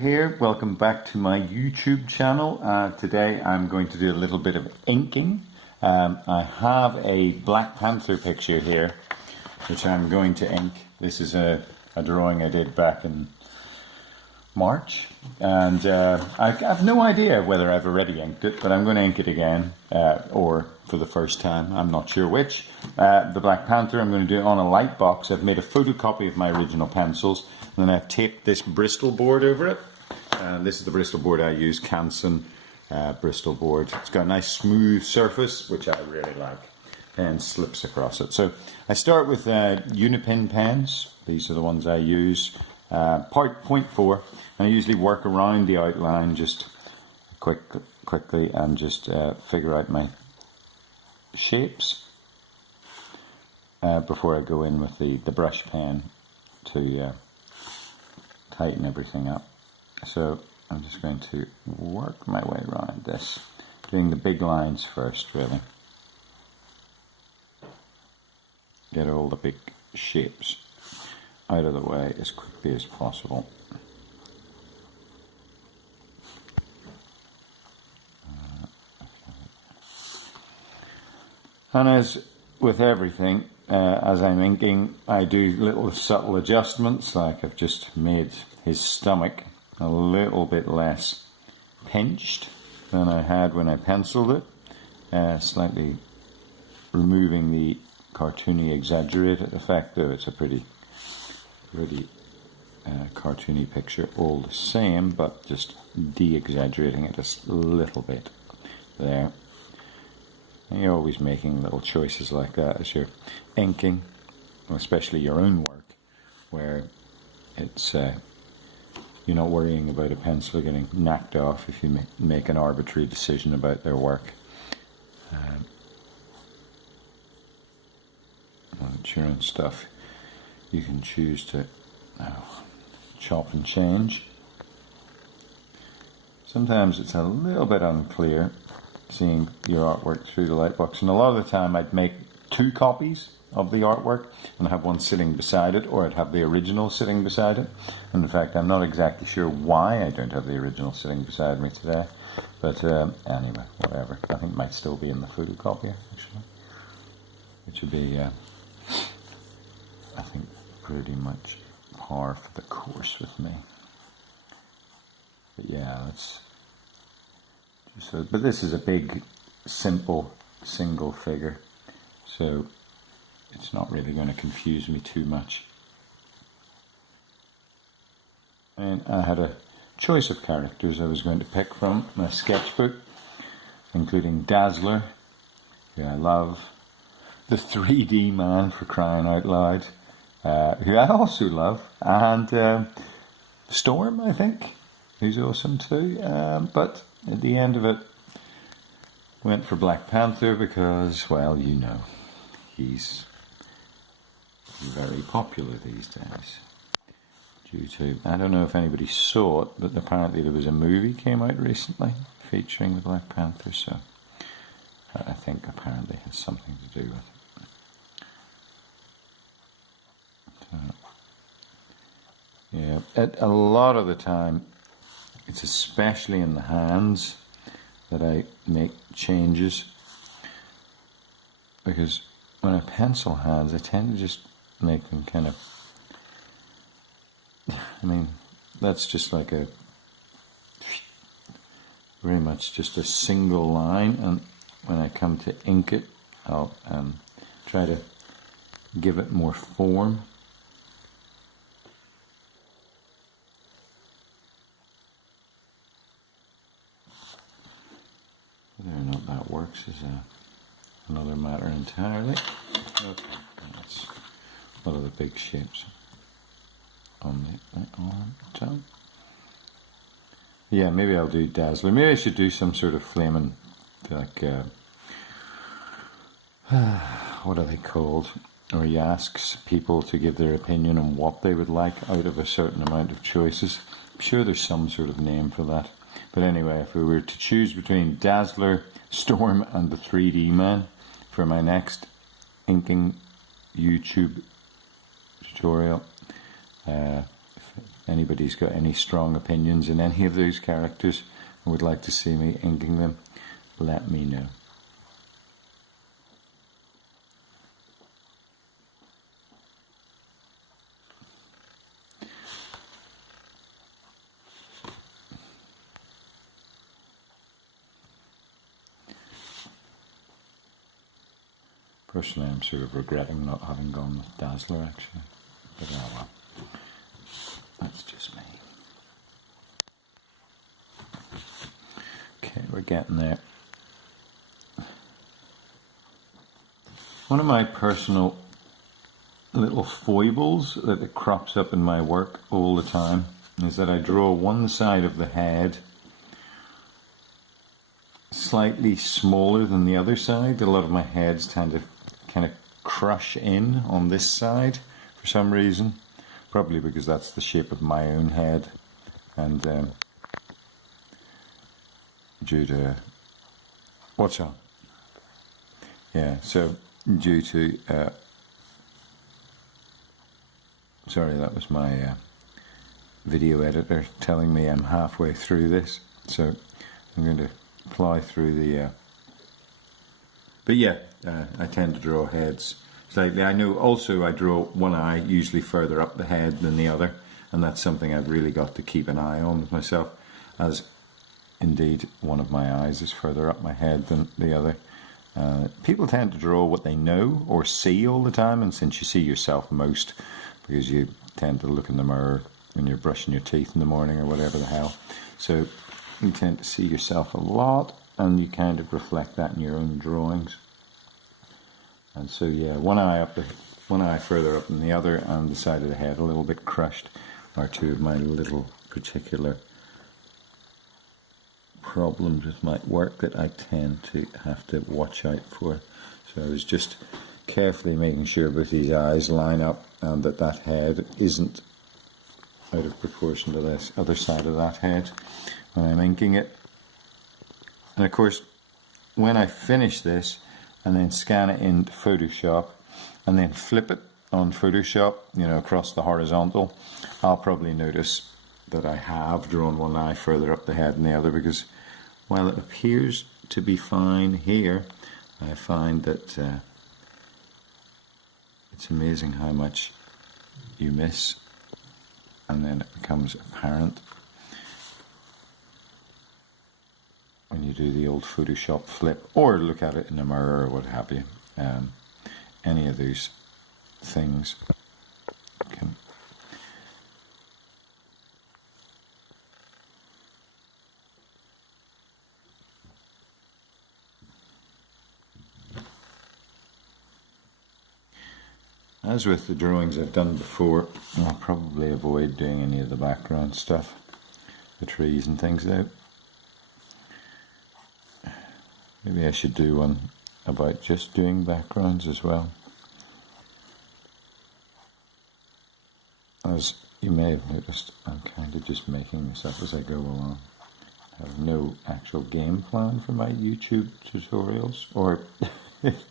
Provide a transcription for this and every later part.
Here, welcome back to my YouTube channel. Today I'm going to do a little bit of inking. I have a Black Panther picture here which I'm going to ink. This is a drawing I did back in March, and I have no idea whether I've already inked it, but I'm going to ink it again, or for the first time, I'm not sure which. The Black Panther I'm going to do it on a light box. I've made a photocopy of my original pencils, and then I've taped this Bristol board over it. This is the Bristol board I use, Canson Bristol board. It's got a nice smooth surface, which I really like, and slips across it. So I start with Unipin pens. These are the ones I use. Part 0.4, and I usually work around the outline just quickly and just figure out my shapes before I go in with the brush pen to tighten everything up. So I'm just going to work my way around this, doing the big lines first, really. Get all the big shapes out of the way as quickly as possible. And as with everything, as I'm inking, I do little subtle adjustments, like I've just made his stomach a little bit less pinched than I had when I penciled it, slightly removing the cartoony exaggerated effect, though it's a pretty cartoony picture all the same, but just de-exaggerating it a little bit there. And you're always making little choices like that as you're inking, especially your own work, where it's you're not worrying about a pencil getting knocked off if you make an arbitrary decision about their work. It's your own stuff. You can choose to chop and change. Sometimes it's a little bit unclear seeing your artwork through the lightbox, and a lot of the time I'd make two copies of the artwork and have one sitting beside it, or I'd have the original sitting beside it. And in fact, I'm not exactly sure why I don't have the original sitting beside me today, but anyway, whatever. I think it might still be in the photocopier, actually. It should be, I think, pretty much par for the course with me. But yeah, but this is a big, simple, single figure, so it's not really going to confuse me too much. And I had a choice of characters I was going to pick from my sketchbook, including Dazzler, who I love, the 3D man, for crying out loud, who I also love, and Storm, I think, who's awesome too. But at the end of it, went for Black Panther because, well, you know, he's very popular these days. Due to, I don't know if anybody saw it, but apparently there was a movie came out recently featuring the Black Panther, so I think apparently has something to do with it. Yeah, a lot of the time, it's especially in the hands that I make changes, because when I pencil hands, I tend to just make them kind of, I mean, that's just like very much just a single line, and when I come to ink it, I'll try to give it more form. Whether or not that works is another matter entirely. Okay, that's one of the big shapes on the top. Yeah, maybe I'll do Dazzler. Maybe I should do some sort of flaming, like, what are they called? Where he asks people to give their opinion on what they would like out of a certain amount of choices. I'm sure there's some sort of name for that. But anyway, if we were to choose between Dazzler, Storm, and the 3D man for my next inking YouTube tutorial, anybody's got any strong opinions in any of those characters and would like to see me inking them, let me know. Personally, I'm sort of regretting not having gone with Dazzler, actually. But oh well. That's just me. Okay, we're getting there. One of my personal little foibles that it crops up in my work all the time is that I draw one side of the head slightly smaller than the other side. A lot of my heads tend to kind of crush in on this side for some reason, probably because that's the shape of my own head, and due to what's up, yeah, so due to sorry, that was my video editor telling me I'm halfway through this, so I'm going to plow through the but yeah, I tend to draw heads slightly. I know also I draw one eye usually further up the head than the other, and that's something I've really got to keep an eye on with myself, as indeed one of my eyes is further up my head than the other. People tend to draw what they know or see all the time, and since you see yourself most, because you tend to look in the mirror when you're brushing your teeth in the morning or whatever the hell, so you tend to see yourself a lot, and you kind of reflect that in your own drawings. And so yeah, one eye further up than the other, and the side of the head a little bit crushed, are two of my little particular problems with my work that I tend to have to watch out for. So I was just carefully making sure both these eyes line up and that that head isn't out of proportion to this other side of that head when I'm inking it. And of course, when I finish this and then scan it into Photoshop and then flip it on Photoshop, you know, across the horizontal, I'll probably notice that I have drawn one eye further up the head than the other, because while it appears to be fine here, I find that it's amazing how much you miss, and then it becomes apparent when you do the old Photoshop flip, or look at it in a mirror or what have you. Any of these things can as with the drawings I've done before, I'll probably avoid doing any of the background stuff, the trees and things out. Maybe I should do one about just doing backgrounds as well. As you may have noticed, I'm kind of just making this up as I go along. I have no actual game plan for my YouTube tutorials, or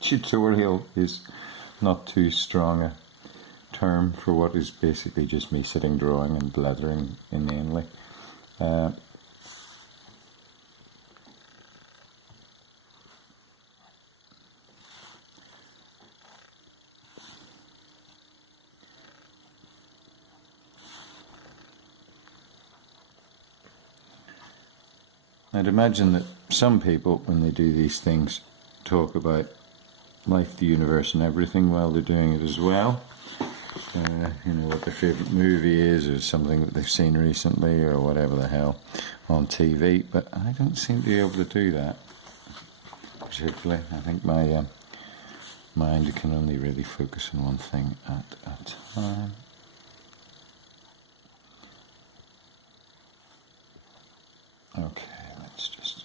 tutorial is not too strong a term for what is basically just me sitting drawing and blethering inanely. I'd imagine that some people, when they do these things, talk about life, the universe and everything while they're doing it as well. You know, what their favourite movie is, or something that they've seen recently, or whatever the hell on TV, but I don't seem to be able to do that particularly. I think my mind can only really focus on one thing at a time. Okay, let's just...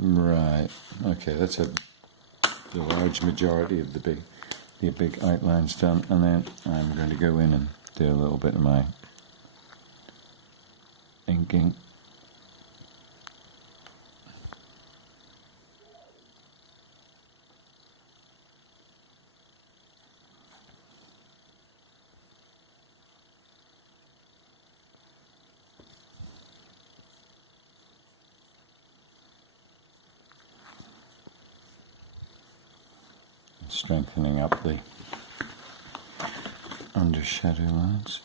Right, okay, that's the large majority of the big outlines done, and then I'm going to go in and do a little bit of my inking. strengthening up the under shadow lines.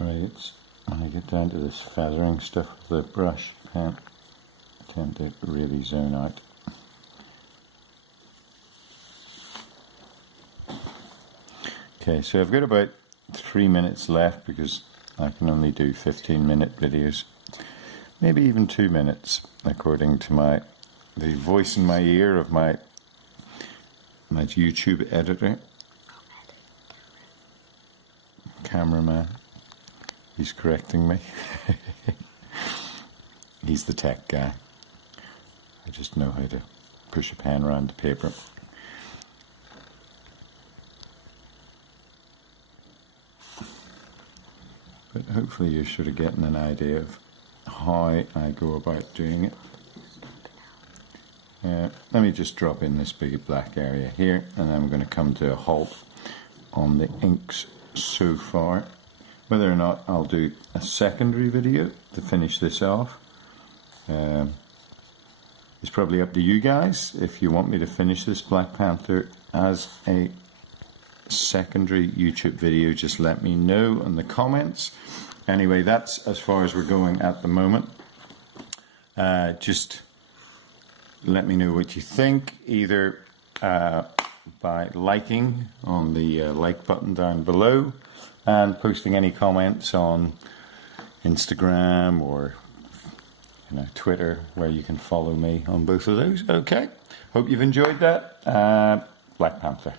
Alright, when I get down to this feathering stuff with the brush pen, I tend to really zone out. Okay, so I've got about 3 minutes left because I can only do 15-minute videos. Maybe even 2 minutes, according to the voice in my ear of my YouTube editor. Cameraman. He's correcting me. He's the tech guy. I just know how to push a pen around the paper. But hopefully you're sort of getting an idea of how I go about doing it. Let me just drop in this big black area here, and then I'm going to come to a halt on the inks so far. Whether or not I'll do a secondary video to finish this off is probably up to you guys. If you want me to finish this Black Panther as a secondary YouTube video, just let me know in the comments. Anyway, that's as far as we're going at the moment. Just let me know what you think, either by liking on the like button down below and posting any comments on Instagram or Twitter, where you can follow me on both of those. Okay, hope you've enjoyed that. Black Panther.